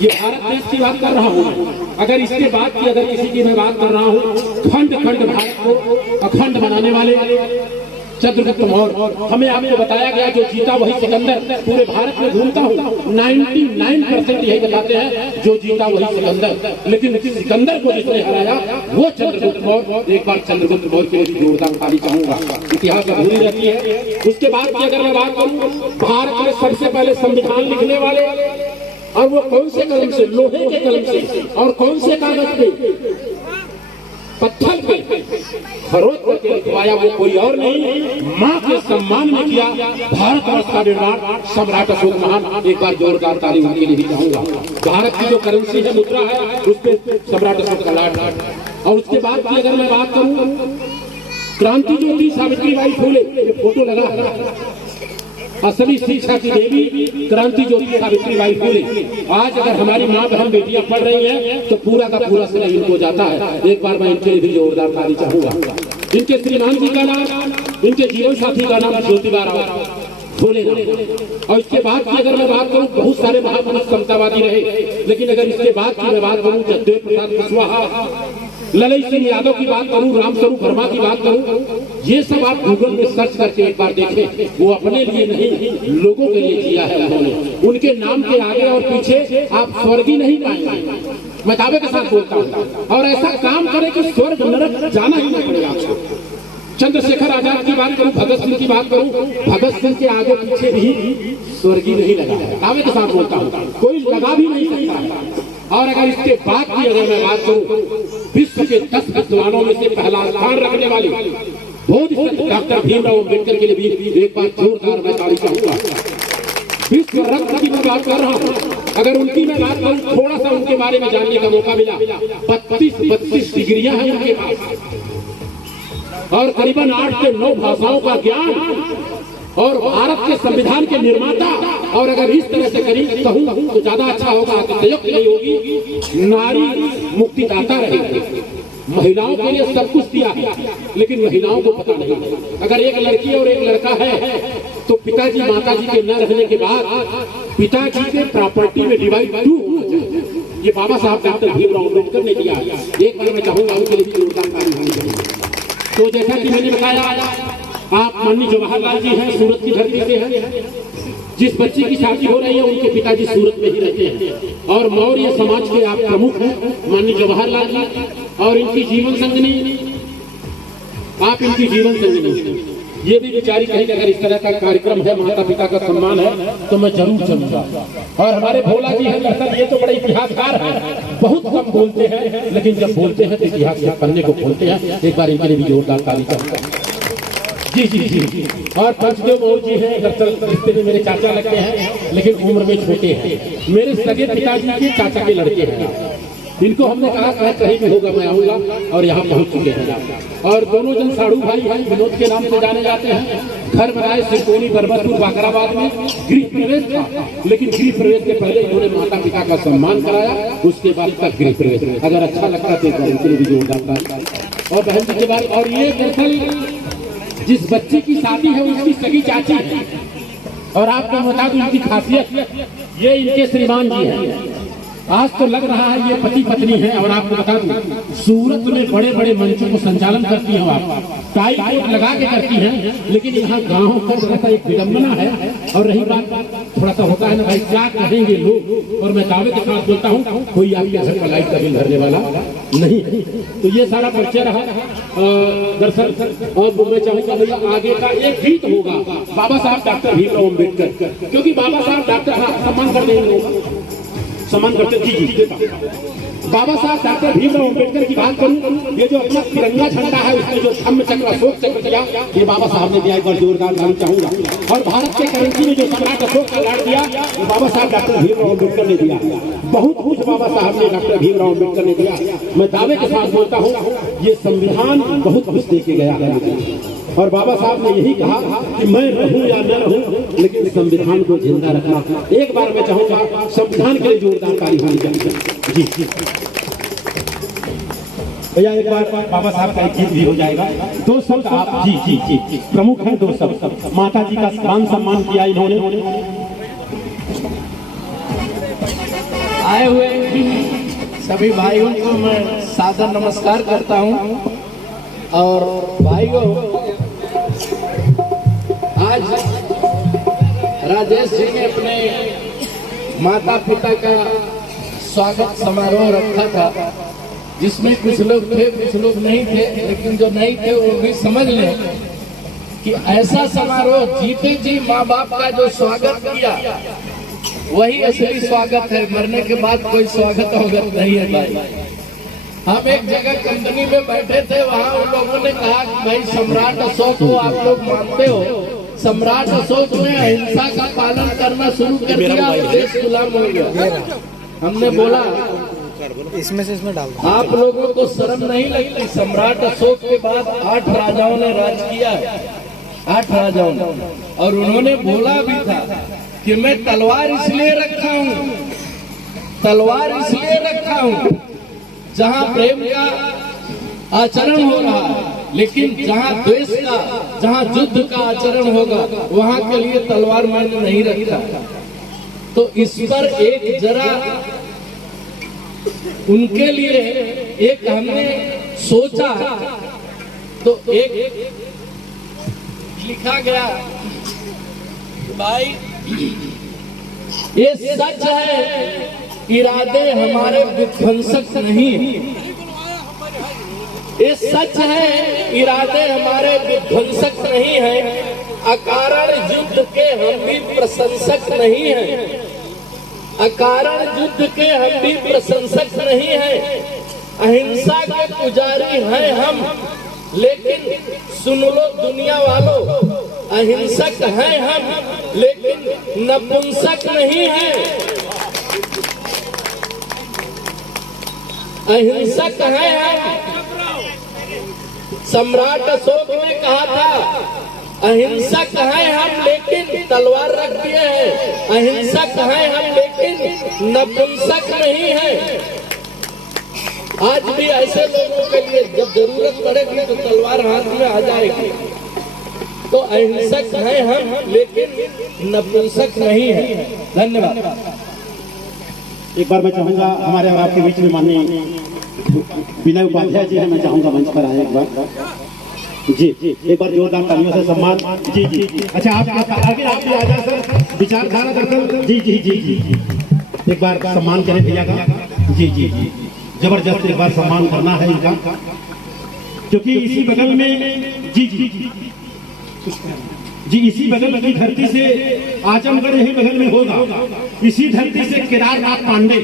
ये भारत देश की बात कर रहा हूँ। अगर इसके बाद की अगर किसी की मैं बात कर रहा हूँ, खंड खंड भारत को अखंड बनाने वाले चंद्रगुप्त मौर्य, हमें आपको बताया गया जो जीता वही सिकंदर। पूरे भारत में घूमता हूँ 99% यही बताते हैं जो जीता वही सिकंदर, लेकिन सिकंदर को जिसने हराया वो चंद्रगुप्त मौर्य। एक बार चंद्रगुप्त मौर्य के लिए जोरदार ताली चाहूंगा। इतिहास अधूरी रहती है। उसके बाद की अगर मैं बात करूँ, भारत में सबसे पहले संविधान लिखने वाले, और वो कौन से कलम से? लोहे के कलम से। और कौन से कागज पे? पत्थर पे खरोच करके लिखवाया। वो कोई और नहीं, माँ के सम्मान में किया भारतवर्ष का निर्माण सम्राट अशोक महान। एक बार जोरदार ताली उनके लिए भी चाहूंगा। भारत की जो करेंसी है, मुद्रा है, उस पे सम्राट अशोक का लाड है। और उसके बाद की अगर मैं बात करूं, क्रांति ज्योति सावित्रीबाई फुले, फोटो लगा है, असली शिक्षा की देवी क्रांति ज्योति सावित्रीबाई फुले। आज अगर हमारी माँ बहन बेटियां पढ़ रही हैं तो पूरा का पूरा श्रेय इनको जाता है। एक बार मैं इनके लिए भी जोरदार ताली चाहूंगा। इनके श्रीमान जी का नाम, इनके जीवन साथी का नाम ज्योतिबा फुले। और इसके बाद की अगर मैं बात करूं, बहुत सारे महापुरुष समतावादी रहे, लेकिन अगर इसके बाद की मैं बात करूं, जगदेव प्रसाद कुशवाहा, ललित सिंह यादव की बात करूं, रामस्वरूप वर्मा की बात करूं, ये सब आप गूगल में सर्च करके एक बार देखें। वो अपने लिए नहीं, लोगों के लिए जिया है उन्होंने। उनके नाम के आगे और पीछे आप स्वर्ग ही नहीं पाएंगे, मैं दावे के साथ बोलता हूँ। और ऐसा काम करे कि स्वर्ग नरक जाना ही नहीं पड़ेगा आपको। चंद्रशेखर आजाद की बात करूं, भगत सिंह की बात करूं, भगत सिंह के आगे पीछे भी स्वर्ग ही नहीं लगा है, दावे के साथ बोलता हूँ, कोई लगा भी नहीं सकता। और अगर इसके बाद की अगर मैं बात करूं, विश्व के 10 विद्वानों में से पहला स्थान रखने वाली डॉक्टर भीमराव अम्बेडकर के लिए भी एक बार जोरदार मैं ताली चाहूंगा। विश्व रत्न की मैं बात कर रहा हूँ। अगर उनकी मैं बात करूं, थोड़ा सा उनके बारे में जानने का मौका मिला, 32 डिग्रियां हैं उनके पास, और करीबन 8 से 9 भाषाओं का ज्ञान, और भारत के संविधान के निर्माता। और अगर इस तरह से करी कहूँ तो ज्यादा अच्छा होगा, अतिशयोक्ति नहीं होगी। नारी मुक्तिदाता रहे, महिलाओं के लिए सब कुछ दिया है, लेकिन महिलाओं को पता नहीं। अगर एक लड़की और एक लड़का है तो पिताजी माताजी के न रहने के बाद पिताजी के प्रॉपर्टी में डिवाइड 2 हो जाए। ये बाबा साहब डॉक्टर भीमराव अम्बेडकर ने दिया। एक बार मैं चाहूंगा उनके लिए योगदान होनी चाहिए। तो जैसा कि मैंने बताया, आप माननीय जवाहरलाल जी हैं, सूरत की धरती से हैं। जिस बच्ची की शादी हो रही है उनके पिताजी सूरत में ही रहते हैं, और मौर्य समाज के आप प्रमुख हैं माननीय जवाहरलाल जी। और इनकी जीवन संगनी, आप इनकी जीवन संगनी, ये भी बेचारी कहेंगे अगर इस तरह का कार्यक्रम है, माता पिता का सम्मान है, तो मैं जरूर चलूंगा। और हमारे भोला जी हैं, दरअसल ये तो बड़े इतिहासकार हैं, बहुत कम बोलते हैं, लेकिन जब बोलते हैं तो इतिहास के पन्ने को खोलते हैं। एक बार इनके लिए भी जोरदार ताली चाहूंगा। जी जी जी। और पंचदेव मौर्य जी हैं, दरअसल रिश्ते में मेरे चाचा लगते हैं, लेकिन उम्र में छोटे हैं। मेरे सगे पिताजी के चाचा के लड़के हैं। इनको हमने कहा कहीं भी होगा मैं आऊंगा, और यहाँ पहुँच चुके हैं। और दोनों जन साड़ू भाई हैं, विनोद के नाम से जाने जाते हैं। घर बनाए सिरकोनी, बरबसपुर, बाकराबाद में गृह प्रवेश था, लेकिन गृह प्रवेश के पहले इन्होंने माता पिता का सम्मान कराया, उसके बाद तक गृह प्रवेश। अगर अच्छा लगता तो उनके लिए भी जोरदार। और बहन जी के बाद, और ये दरअसल जिस बच्चे की शादी है उसकी सगी चाची है। और आपको बता दूं इनकी खासियत, ये इनके श्रीमान जी हैं। आज तो लग रहा है ये पति पत्नी है। और आपको बता दूं सूरत में बड़े बड़े मंचों को संचालन करती हैं, आप टाई कोट लगा के करती हैं, लेकिन यहाँ गाँव का थोड़ा सा एक विडम्बना है। और रही बात, थोड़ा सा होता है ना भाई, क्या कहेंगे लोग। और मैं दावे के साथ बोलता हूँ, कोई आपके घर का लाइट का बिल भरने वाला नहीं। तो ये सारा परिचय रहा दरअसल। और मैं चाहूंगा भैया आगे का एक गीत होगा बाबा साहब डॉक्टर भीमराव अम्बेडकर, क्योंकि बाबा साहब डॉक्टर, हाँ सम्मान कर देंगे, सम्मान करते जी जी देता। बाबा साहब डॉक्टर भीमराव अम्बेडकर की बात करूं, ये जो अपना तिरंगा झंडा है उसमें जो धम्म चक्र अशोक चक्र दिया, ये बाबा साहब ने दिया। एक बार जोरदार नाम चाहूंगा। और भारत के करेंसी में जो सम्राट अशोक का लाड दिया, वो बाबा साहब डॉक्टर भीमराव अम्बेडकर ने दिया। बहुत कुछ बाबा साहब ने डॉक्टर भीमराव अम्बेडकर ने दिया। मैं दावे के साथ बोलता हूँ, ये संविधान बहुत कुछ दे के गया है। और बाबा साहब ने यही कहा कि मैं रहूं या न रहूं, लेकिन संविधान को जिंदा रखना। एक बार मैं चाहूंगा संविधान के लिए जोरदार ताली होनी चाहिए। जी भैया, एक बार बाबा साहब का एक गीत भी हो जाएगा। 2 शब्द आप जी जी जी प्रमुख हैं, 2 शब्द। माता जी का मान सम्मान किया इन्होंने। आए हुए सभी भाइयों को मैं सादर नमस्कार करता हूं। और भाइयों, आज राजेश जी ने अपने माता पिता का स्वागत समारोह रखा था, जिसमें कुछ लोग थे कुछ लोग नहीं थे, लेकिन जो नहीं थे वो भी समझ लें कि ऐसा समारोह जीते जी माँ बाप का जो स्वागत किया वही असली स्वागत है। मरने के बाद कोई स्वागत वगत नहीं है भाई। हम एक जगह कंपनी में बैठे थे, वहाँ उन लोगों ने कहा कि भाई सम्राट अशोक को आप लोग मानते हो, सम्राट अशोक ने अहिंसा का पालन करना शुरू कर दिया और देश गुलाम हो गया। हमने बोला इसमें से इसमें डाल दो। आप लोगों को शर्म नहीं लगती? सम्राट अशोक के बाद 8 राजाओं ने राज किया है, 8 राजाओं ने, और उन्होंने बोला भी था कि मैं तलवार इसलिए रखा हूँ, तलवार इसलिए रखा हूँ जहाँ प्रेम का आचरण हो रहा है, लेकिन जहाँ द्वेष का, जहाँ युद्ध का आचरण होगा वहाँ के लिए तलवार मैंने नहीं रखा। तो इस पर एक जरा उनके लिए एक हमने सोचा, तो एक लिखा गया भाई, ये सच है इरादे हमारे विध्वंसक नहीं, ये सच है इरादे हमारे विध्वंसक नहीं है, अकारण युद्ध के हम भी प्रशंसक नहीं है, अकारण युद्ध के हम भी प्रशंसक नहीं है, अहिंसा के पुजारी हैं हम, लेकिन सुन लो दुनिया वालों, अहिंसक हैं हम लेकिन नपुंसक नहीं है, अहिंसक हैं हम। सम्राट अशोक ने कहा था अहिंसक हैं हम लेकिन तलवार रख दिए हैं, अहिंसक हैं हम लेकिन नपुंसक नहीं है। आज भी ऐसे लोगों के लिए जब जरूरत पड़ेगी तो तलवार हाथ में आ जाएगी। तो अहिंसक हैं हम लेकिन नपुंसक नहीं है। धन्यवाद। एक बार मैं चाहूंगा हमारे और आपके बीच में माननीय विनय उपाध्याय जी है, मैं चाहूंगा मंच पर आए एक बार। जी एक बार जोरदार तालियों से सम्मान। जी जी अच्छा, आप आगे आप भी आ जाए सर, विचारधारा दरअसल। जी जी जी जी एक बार सम्मान करें भैया का। जी जी जी जबरदस्त एक बार सम्मान करना है इनका, क्योंकि इसी बगल में जी जी जी इसी बगल की धरती से आजमगढ़ यही बगल में होगा, इसी धरती से केदारनाथ पांडे,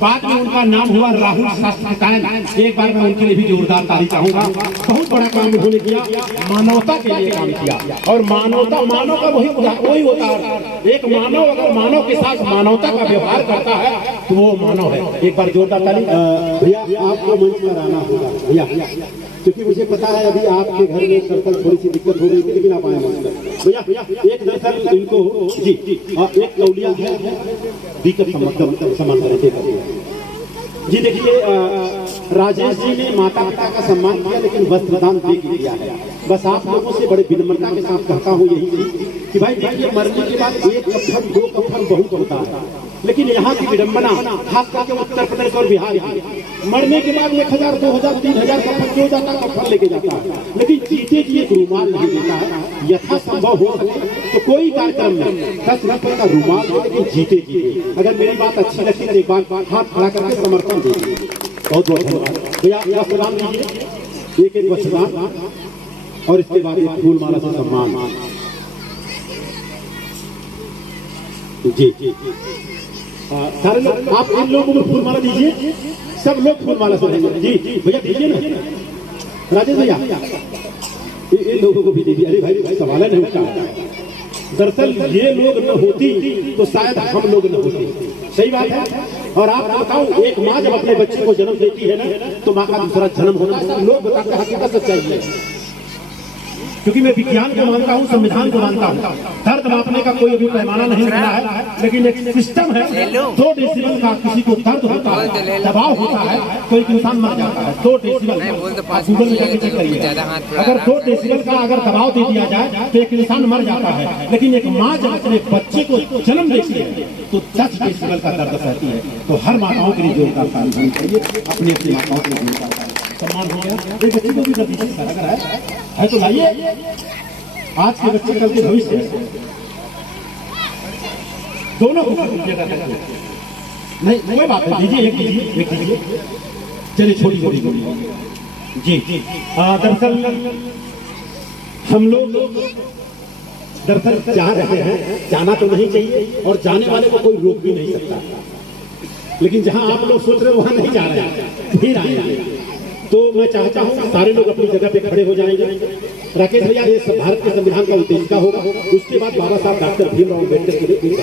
बाद में उनका नाम हुआ राहुल शास्त्री। एक बार मैं उनके लिए भी जोरदार ताली चाहूंगा। बहुत बड़ा काम उन्होंने किया, मानवता के लिए काम किया, और मानवता मानव का वही होता है। एक मानव अगर मानव के साथ मानवता का व्यवहार करता है तो वो मानव है। एक बार जोरदार ताली। भैया आपको मंच पर आना होगा भैया, क्योंकि मुझे पता है अभी आपके घर में दरअसल थोड़ी सी दिक्कत हो गई थी, लेकिन आप आए मंच पर। भैया एक दरअसल इनको जी एक लौलिया है बीकर सम्मान करेंगे। जी देखिए, राजेश जी ने माता पिता का सम्मान किया, लेकिन वस्त्रदान दे के दिया है। बस आप लोगों से बड़े विनम्रता के साथ कहता हूँ यही कि भाई देखिए, मरने के बाद 1 कफन 2 कफन बहुत होता है, लेकिन यहाँ की विडम्बना खास करके उत्तर प्रदेश और बिहार की, मरने के बाद 1000 2000 3000 कफन जो जाता है कफन लेके जाता है, लेकिन जीते जी एक रूमाल नहीं देता है। यथासंभव हो सके तो कोई कार्यक्रम में 10 रुपए का रूमाल दे, लेकिन जीते जी। अगर मेरी बात अच्छी लगती है तो एक बार हाथ खड़ा करके समर्थन दीजिए। बहुत बहुत धन्यवाद भैया। वस्त्रदान दीजिए, एक वस्त्रदान, और इसके बाद एक फूल माला से सम्मान। जी जी सारे लोग आप इन लोगों को फूल माला दीजिए, सब लोग फूल माला से देंगे। जी जी भैया दीजिए ना, राजेश भैया इन लोगों को भी दीजिए। अरे भाई सवाल नहीं उठता, दरअसल ये लोग न होती तो शायद हम लोग न होते। सही बात है। और आप बताओ, एक माँ जब अपने बच्चे को जन्म देती है ना, तो माँ का दूसरा जन्म होना लोग बताते हैं, हकीकत सच्चाई है। क्योंकि मैं विज्ञान को मानता हूँ, संविधान को मानता हूँ। दर्द मापने का कोई अभी पैमाना नहीं निकला है, लेकिन एक सिस्टम है। 2 डेसिबल का किसी को दर्द होता है, दबाव होता है, तो एक इंसान मर जाता है। 2 डेसिबल गूगल में जाके चेक करिए, अगर 2 डेसिबल का अगर दबाव दे दिया जाए तो एक इंसान मर जाता है। लेकिन एक माँ जब अपने बच्चे को जन्म देती है तो 10 डेसिबल का दर्द सहती है। तो हर माताओं के लिए जोरदार ताली होनी चाहिए, अपनी अपनी माताओं के लिए जोरदार ताली। सम्मान हो गया, एक बच्चे को भी कर दीजिए सर, अगर है तो लाइए। आज के बच्चे कल के भविष्य है, दोनों को कर दीजिएगा। नहीं कोई बात नहीं, दीजिए, एक दीजिए, एक दीजिए। चलिए छोटी छोटी जी। दरअसल हम लोग दरअसल जा रहे हैं, जाना तो नहीं चाहिए और जाने वाले को कोई रोक भी नहीं सकता, लेकिन जहां आप लोग सोच रहे हो वहां नहीं जा रहे हैं, फिर आए। तो मैं चाहता हूँ सारे लोग अपनी जगह पे खड़े हो जाएंगे। राकेश भैया, ये सब भारत के संविधान का उद्देश्य होगा। उसके बाद बाबा साहब डॉक्टर भीमराव अम्बेडकर के लिए,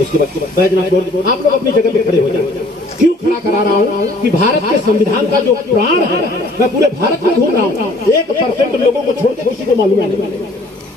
उसके बाद बैजनाथ, आप लोग अपनी जगह पे खड़े हो जाएंगे। क्यों खड़ा करा रहा हूँ कि भारत के संविधान का जो प्राण है, मैं पूरे भारत में घूम रहा हूँ, 1% लोगों को छोड़ के किसी को मालूम नहीं।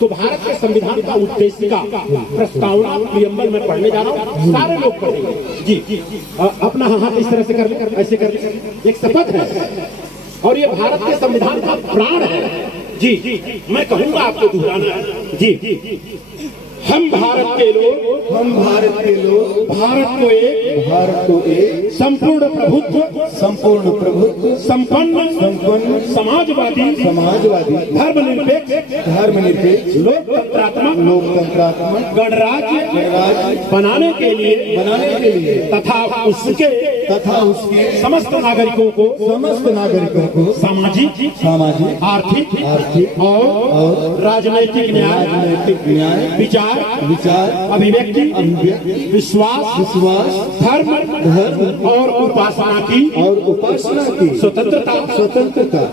तो भारत के संविधान का उद्देश्य का प्रस्तावना प्रियम्बल में पढ़ने जा रहा हूँ, सारे लोग पढ़ेंगे जी। अपना हाथ इस तरह से कर ले, ऐसे कर ले, एक शपथ है और ये भारत के संविधान का प्राण है जी। मैं कहूंगा आपको दोहराना है जी। हम भारत के लोग, हम भारत के लोग भारत को एक संपूर्ण प्रभुत्व संपन्न समाजवादी धर्मनिरपेक्ष लोकतंत्रात्मक गणराज्य बनाने के लिए तथा उसके समस्त नागरिकों को सामाजिक आर्थिक और राजनैतिक न्याय विचार अभिव्यक्ति विश्वास धर्म और उपासना की स्वतंत्रता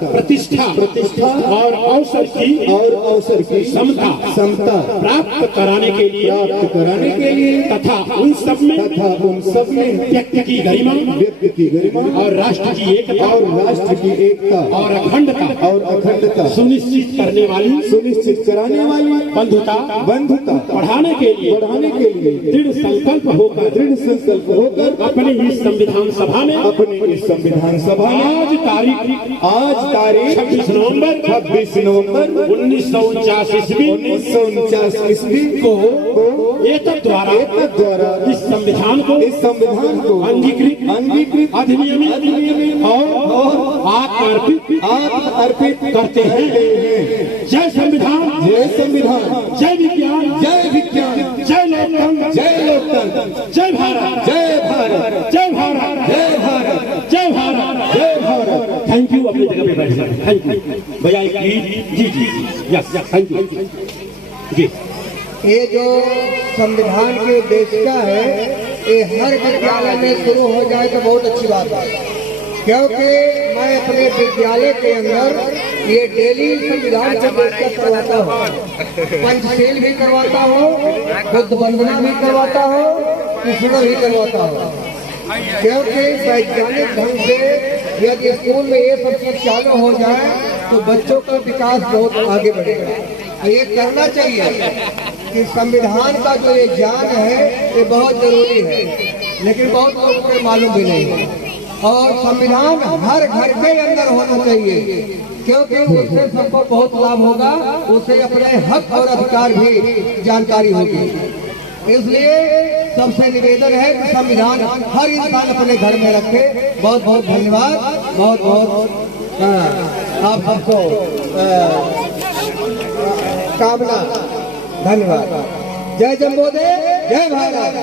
प्रतिष्ठा और अवसर की समता प्राप्त कराने के लिए तथा उन सब में व्यक्ति की गरिमा और राष्ट्र की एकता और अखंडता सुनिश्चित कराने वाली बंधुता बढ़ाने के लिए दृढ़ संकल्प होकर अपनी इस संविधान सभा में आज तारीख 26 नवंबर 1949 ईस्वी को एतद् द्वारा इस संविधान को अंगीकृत अधिनियमित और आत्मार्पित करते हैं। जय संविधान, जय विज्ञान, जय लोकतंत्र, जय भारत, थैंक यू। अपनी जगह पे बैठ जाए, थैंक यू भैया। जी यस थैंक यू जी। ये जो संविधान की उद्देशिका है, ये हर विद्यालय में शुरू हो जाए तो बहुत अच्छी बात है, क्योंकि मैं अपने विद्यालय के अंदर ये डेली संविधान को देखकर करवाता हूँ, पंचशील भी करवाता हूँ, बुद्ध वंदना भी करवाता हूँ, कृष्ण भी करवाता हूँ। क्योंकि वैज्ञानिक ढंग से यदि स्कूल में ये सब चीज चालू हो जाए तो बच्चों का विकास बहुत आगे बढ़ेगा। ये करना चाहिए कि संविधान का जो ये ज्ञान है ये बहुत जरूरी है, लेकिन बहुत लोगों को मालूम भी नहीं है। और संविधान हर घर के अंदर होना चाहिए, क्योंकि उससे सबको बहुत लाभ होगा, उससे अपने हक और अधिकार भी जानकारी होगी। इसलिए सबसे निवेदन है कि संविधान हर इंसान अपने घर में रखे। बहुत बहुत धन्यवाद, बहुत बहुत आप सबको कामना, धन्यवाद। जय जम्बोदे, जय भारत।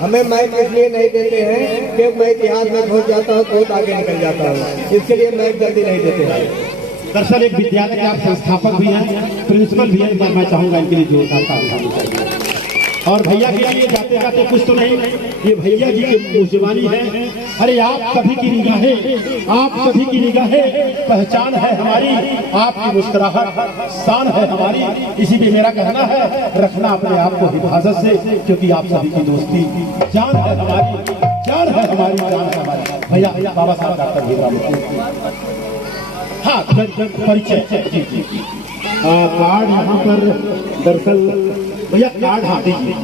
हमें माइक इसलिए नहीं देते हैं कि मैं इतिहास में घुस जाता हूँ, बहुत आगे निकल जाता हूँ, इसके लिए माइक जल्दी नहीं देते हैं। दरअसल एक विद्यालय के आप संस्थापक भी हैं, प्रिंसिपल भी हैं, मैं चाहूंगा इनके लिए जोरदार ताली होनी चाहिए। और भैया के लिए जाते जाते कुछ तो नहीं, ये भैया जी की मुजबानी है। अरे आप सभी की निगाहें पहचान है हमारी, आपकी मुस्कुराहट शान है हमारी। इसीलिए मेरा कहना है, रखना अपने आप को हिफाजत से, क्योंकि आप सभी की दोस्ती जान है हमारी, जान है हमारी। भैया बाबा साहब डॉक्टर भीमराव, हाँ परिचय जी। कार्ड यहाँ पर दरअसल भैया कार्ड हाँ दीजिए।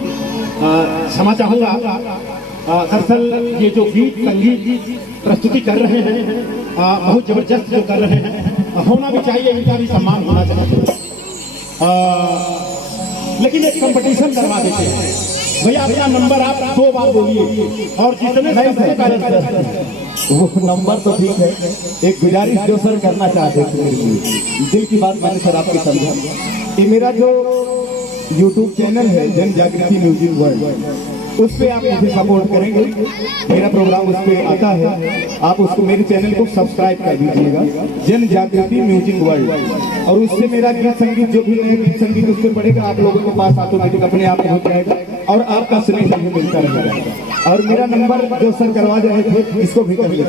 क्षमा चाहूँगा, दरअसल ये जो गीत संगीत प्रस्तुति कर रहे हैं बहुत जबरदस्त जो कर रहे हैं, होना भी चाहिए, इनका भी सम्मान होना चाहिए। लेकिन एक कंपटीशन करवा देते हैं भैया। अपना नंबर आप 2 बार बोलिए और जितने सबसे पहले वो नंबर तो ठीक है, एक गुजारिश जो सर करना चाहते थे मेरे लिए, दिल की बात मैंने सर आपकी समझा। ये मेरा जो YouTube चैनल है जन जागृति म्यूजिक वर्ल्ड, उस पे आप मुझे सपोर्ट करेंगे, मेरा प्रोग्राम उस पे आता है, आप उसको मेरे चैनल को सब्सक्राइब कर दीजिएगा, जन जागृति म्यूजिक वर्ल्ड। और उससे मेरा गीत संगीत जो भी नया गीत संगीत उस पर पड़ेगा, आप लोगों के पास ऑटोमेटिक अपने आप हो जाएगा और आपका स्नेह मुझे मिलता रहेगा। और मेरा नंबर जो सर करवा रहे थे इसको भी करिए।